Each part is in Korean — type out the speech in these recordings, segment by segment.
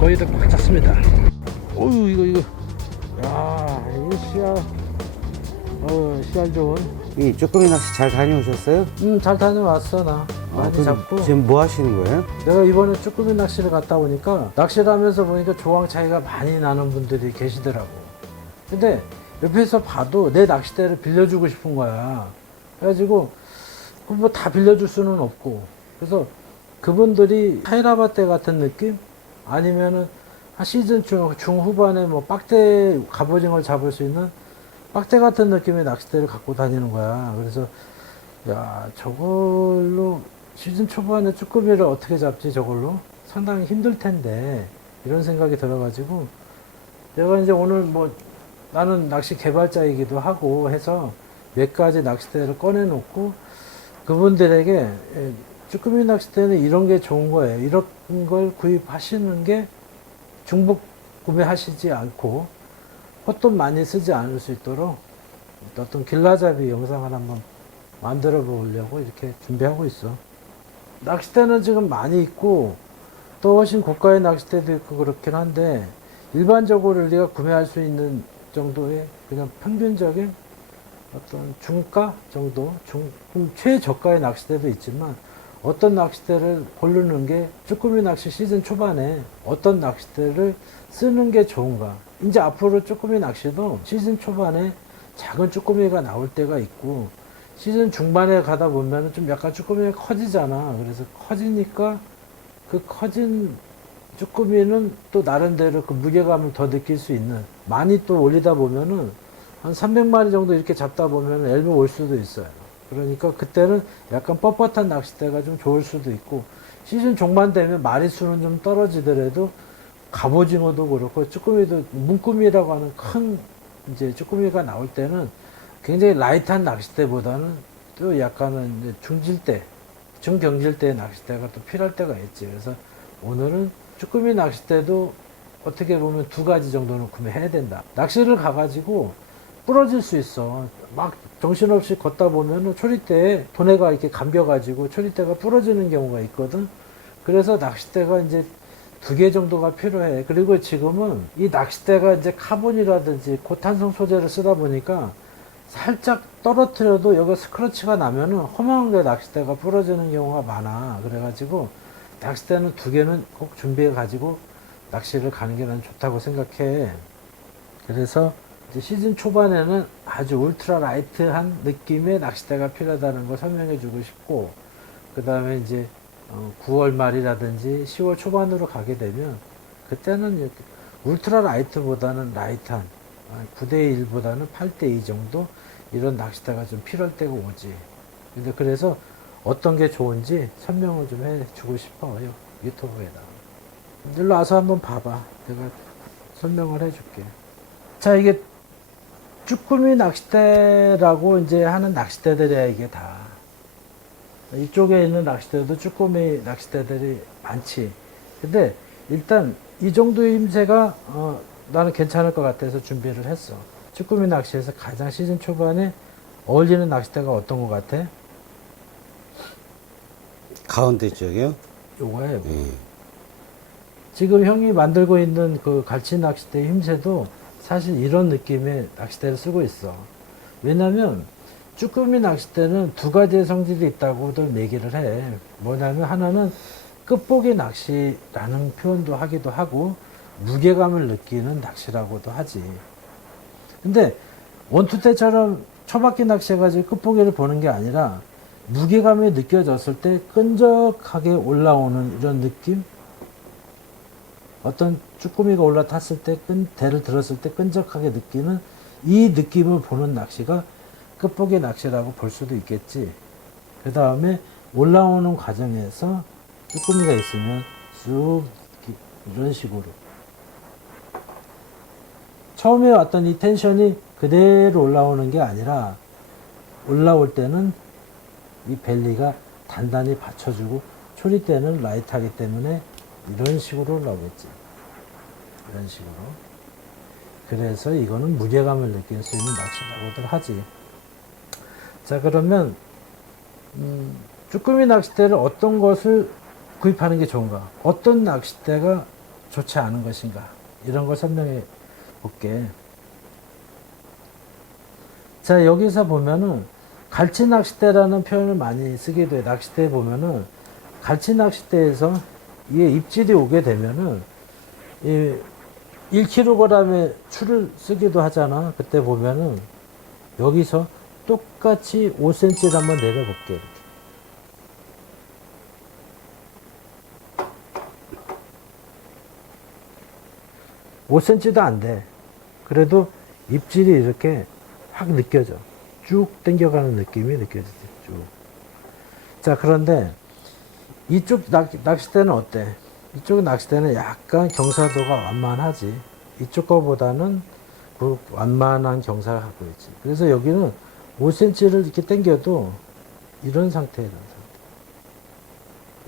거의 다 꽉 찼습니다. 어유 이거 야 이거 씨알 좋은. 이 쭈꾸미 낚시 잘 다녀오셨어요? 잘 다녀왔어. 나 많이 그럼 잡고. 지금 뭐 하시는 거예요? 내가 이번에 쭈꾸미 낚시를 갔다 오니까 낚시를 하면서 보니까 조항 차이가 많이 나는 분들이 계시더라고. 근데 옆에서 봐도 내 낚싯대를 빌려주고 싶은 거야. 그래가지고 뭐 다 빌려줄 수는 없고, 그래서 그분들이 타이라바떼 같은 느낌? 아니면은 한 시즌 중후반에 뭐 빡대 갑오징어를 잡을 수 있는 빡대 같은 느낌의 낚싯대를 갖고 다니는 거야. 그래서 야, 저걸로 시즌 초반에 쭈꾸미를 어떻게 잡지, 저걸로? 상당히 힘들 텐데, 이런 생각이 들어가지고, 내가 이제 오늘 뭐, 나는 낚시 개발자이기도 하고 해서 몇 가지 낚싯대를 꺼내놓고, 그분들에게, 쭈꾸미 낚싯대는 이런 게 좋은 거예요. 이런 걸 구입하시는 게 중복 구매하시지 않고, 헛돈 많이 쓰지 않을 수 있도록 어떤 길라잡이 영상을 한번 만들어 보려고 이렇게 준비하고 있어. 낚싯대는 지금 많이 있고 또 훨씬 고가의 낚싯대도 있고 그렇긴 한데, 일반적으로 우리가 구매할 수 있는 정도의 그냥 평균적인 어떤 중가 정도, 최저가의 낚싯대도 있지만, 어떤 낚싯대를 고르는 게 쭈꾸미 낚시 시즌 초반에 어떤 낚싯대를 쓰는 게 좋은가. 이제 앞으로 쭈꾸미 낚시도 시즌 초반에 작은 쭈꾸미가 나올 때가 있고, 시즌 중반에 가다 보면 좀 약간 쭈꾸미가 커지잖아. 그래서 커지니까 그 커진 쭈꾸미는 또 나름대로 그 무게감을 더 느낄 수 있는, 많이 또 올리다 보면은 한 300마리 정도 이렇게 잡다 보면 엘보 올 수도 있어요. 그러니까 그때는 약간 뻣뻣한 낚싯대가 좀 좋을 수도 있고, 시즌 종반 되면 마리수는 좀 떨어지더라도 갑오징어도 그렇고 쭈꾸미도, 문꾸미라고 하는 큰 이제 쭈꾸미가 나올 때는 굉장히 라이트한 낚싯대보다는 또 약간은 이제 중질대, 중경질대의 낚싯대가 또 필요할 때가 있지. 그래서 오늘은 쭈꾸미 낚싯대도 어떻게 보면 두 가지 정도는 구매해야 된다. 낚시를 가가지고 부러질 수 있어. 막 정신없이 걷다 보면은 초리대에 도네가 이렇게 감겨가지고 초리대가 부러지는 경우가 있거든. 그래서 낚싯대가 이제 두 개 정도가 필요해. 그리고 지금은 이 낚싯대가 이제 카본이라든지 고탄성 소재를 쓰다 보니까 살짝 떨어뜨려도 여기 스크래치가 나면은 허망하게 낚싯대가 부러지는 경우가 많아. 그래가지고 낚싯대는 두 개는 꼭 준비해 가지고 낚시를 가는 게 난 좋다고 생각해. 그래서 이제 시즌 초반에는 아주 울트라 라이트한 느낌의 낚싯대가 필요하다는 걸 설명해 주고 싶고, 그 다음에 이제 9월 말이라든지 10월 초반으로 가게 되면 그때는 이렇게 울트라 라이트보다는 라이트한 9대 1보다는 8대 2 정도 이런 낚싯대가 좀 필요할 때가 오지. 근데 그래서 어떤 게 좋은지 설명을 좀 해주고 싶어요, 유튜브에다. 일로 와서 한번 봐봐. 내가 설명을 해줄게. 자, 이게 쭈꾸미 낚싯대라고 이제 하는 낚싯대들이야, 이게 다. 이쪽에 있는 낚싯대도 쭈꾸미 낚싯대들이 많지. 근데 일단 이 정도의 힘새가 나는 괜찮을 것 같아서 준비를 했어. 쭈꾸미 낚시에서 가장 시즌 초반에 어울리는 낚싯대가 어떤 것 같아? 가운데 쪽이요? 요거야, 요거. 예. 지금 형이 만들고 있는 그 갈치 낚싯대 힘새도 사실 이런 느낌의 낚싯대를 쓰고 있어. 왜냐면 쭈꾸미 낚싯대는 두 가지의 성질이 있다고들 얘기를 해. 뭐냐면 하나는 끝보기 낚시라는 표현도 하기도 하고, 무게감을 느끼는 낚시라고도 하지. 근데 원투 때처럼 초바퀴 낚시 해가지고 끝보기를 보는 게 아니라 무게감이 느껴졌을 때 끈적하게 올라오는 이런 느낌? 어떤 쭈꾸미가 올라탔을 때, 대를 들었을 때 끈적하게 느끼는 이 느낌을 보는 낚시가 끝보기 낚시라고 볼 수도 있겠지. 그 다음에 올라오는 과정에서 쭈꾸미가 있으면 쑥 이런 식으로 처음에 왔던 이 텐션이 그대로 올라오는 게 아니라, 올라올 때는 이 벨리가 단단히 받쳐주고, 초리 때는 라이트하기 때문에 이런 식으로 올라오겠지. 이런 식으로. 그래서 이거는 무게감을 느낄 수 있는 낚시라고들 하지. 자, 그러면 쭈꾸미 낚싯대를 어떤 것을 구입하는 게 좋은가? 어떤 낚싯대가 좋지 않은 것인가, 이런 걸 설명해 볼게. 자, 여기서 보면은 갈치 낚싯대라는 표현을 많이 쓰게 돼. 낚싯대에 보면은 갈치 낚싯대에서 이게 입질이 오게 되면은 이 1kg의 추를 쓰기도 하잖아. 그때 보면은 여기서 똑같이 5cm를 한번 내려볼게. 이렇게. 5cm도 안 돼. 그래도 입질이 이렇게 확 느껴져. 쭉 당겨가는 느낌이 느껴지지. 쭉. 자, 그런데 이쪽 낚싯대는 어때? 이쪽 낚싯대는 약간 경사도가 완만하지. 이쪽 거보다는 그 완만한 경사를 갖고 있지. 그래서 여기는 5cm를 이렇게 당겨도 이런 상태예요.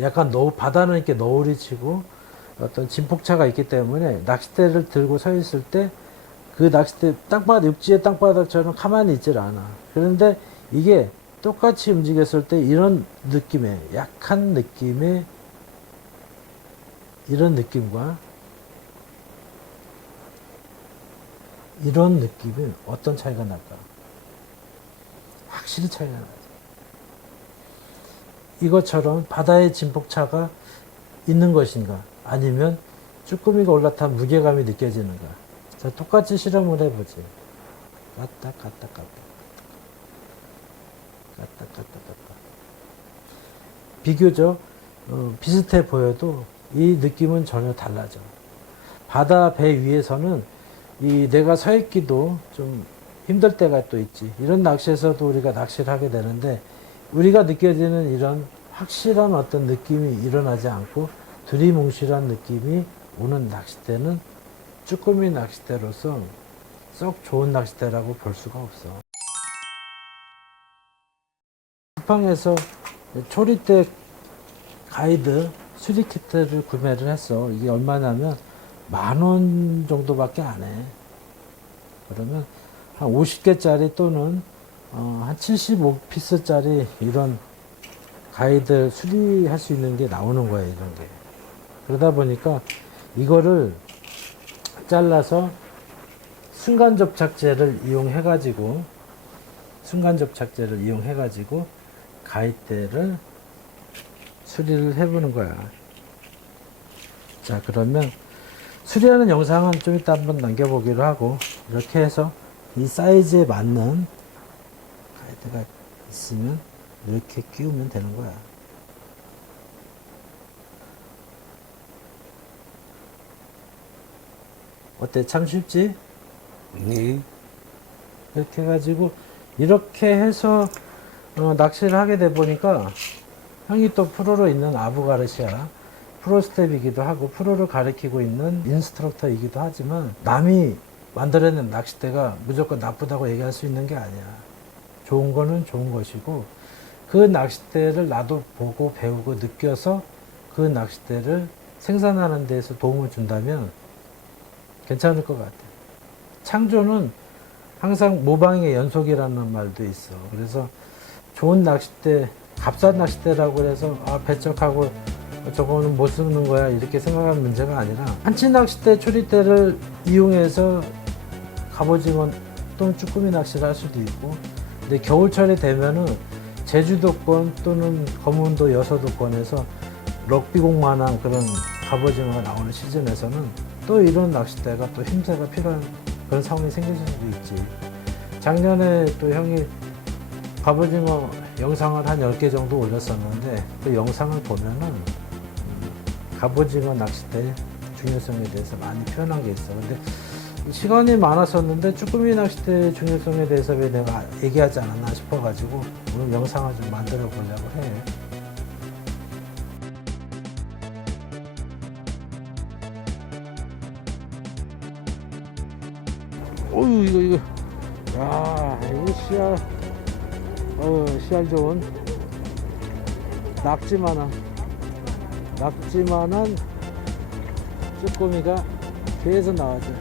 약간 바다는 이렇게 너울이 치고 어떤 진폭차가 있기 때문에 낚싯대를 들고 서 있을 때 그 낚싯대 땅바닥, 육지의 땅바닥처럼 가만히 있질 않아. 그런데 이게 똑같이 움직였을 때 이런 느낌의, 약한 느낌의 이런 느낌과 이런 느낌이 어떤 차이가 날까? 확실히 차이가 나지. 이것처럼 바다의 진폭차가 있는 것인가? 아니면 쭈꾸미가 올라탄 무게감이 느껴지는가? 자, 똑같이 실험을 해보지. 갔다, 갔다, 갔다. 갔다, 갔다, 갔다. 비교적 비슷해 보여도 이 느낌은 전혀 달라져. 바다 배 위에서는 이 내가 서 있기도 좀 힘들 때가 또 있지. 이런 낚시에서도 우리가 낚시를 하게 되는데 우리가 느껴지는 이런 확실한 어떤 느낌이 일어나지 않고 두리뭉실한 느낌이 오는 낚싯대는 쭈꾸미 낚싯대로서 썩 좋은 낚싯대라고 볼 수가 없어. 쿠팡에서 초리대 가이드 수리 키트를 구매를 했어. 이게 얼마냐면 10,000원 정도밖에 안 해. 그러면 한 50개짜리 또는 한 75피스짜리 이런 가이드 수리할 수 있는 게 나오는 거야, 이런 게. 그러다 보니까 이거를 잘라서 순간 접착제를 이용해가지고 가이드를 수리를 해보는 거야. 자, 그러면 수리하는 영상은 좀 이따 한번 남겨보기로 하고, 이렇게 해서 이 사이즈에 맞는 가이드가 있으면 이렇게 끼우면 되는 거야. 어때? 참 쉽지? 네. 이렇게 해가지고 이렇게 해서 낚시를 하게 돼 보니까 형이 또 프로로 있는 아부가르시아 프로스텝이기도 하고 프로를 가르치고 있는 인스트럭터이기도 하지만 남이 만들어낸 낚싯대가 무조건 나쁘다고 얘기할 수 있는 게 아니야. 좋은 거는 좋은 것이고 그 낚싯대를 나도 보고 배우고 느껴서 그 낚싯대를 생산하는 데에서 도움을 준다면 괜찮을 것 같아. 창조는 항상 모방의 연속이라는 말도 있어. 그래서 좋은 낚싯대, 값싼 낚싯대라고 해서 배척하고 저거는 못 쓰는 거야 이렇게 생각하는 문제가 아니라 한치 낚싯대, 초리대를 이용해서 갑오징어 또는 쭈꾸미 낚시를 할 수도 있고, 근데 겨울철이 되면은 제주도권 또는 검은도 여서도권에서 럭비공만한 그런 갑오징어가 나오는 시즌에서는 또 이런 낚싯대가 또 힘새가 필요한 그런 상황이 생길 수도 있지. 작년에 또 형이 갑오징어 영상을 한 10개 정도 올렸었는데 그 영상을 보면은 갑오징어 낚싯대의 중요성에 대해서 많이 표현한 게 있어. 근데 시간이 많았었는데 쭈꾸미 낚싯대의 중요성에 대해서 왜 내가 얘기하지 않았나 싶어가지고 오늘 영상을 좀 만들어 보려고 해. 어유 이거 야 이거 씨알 씨알 좋은 낙지만한 쭈꾸미가 계속 나와줘.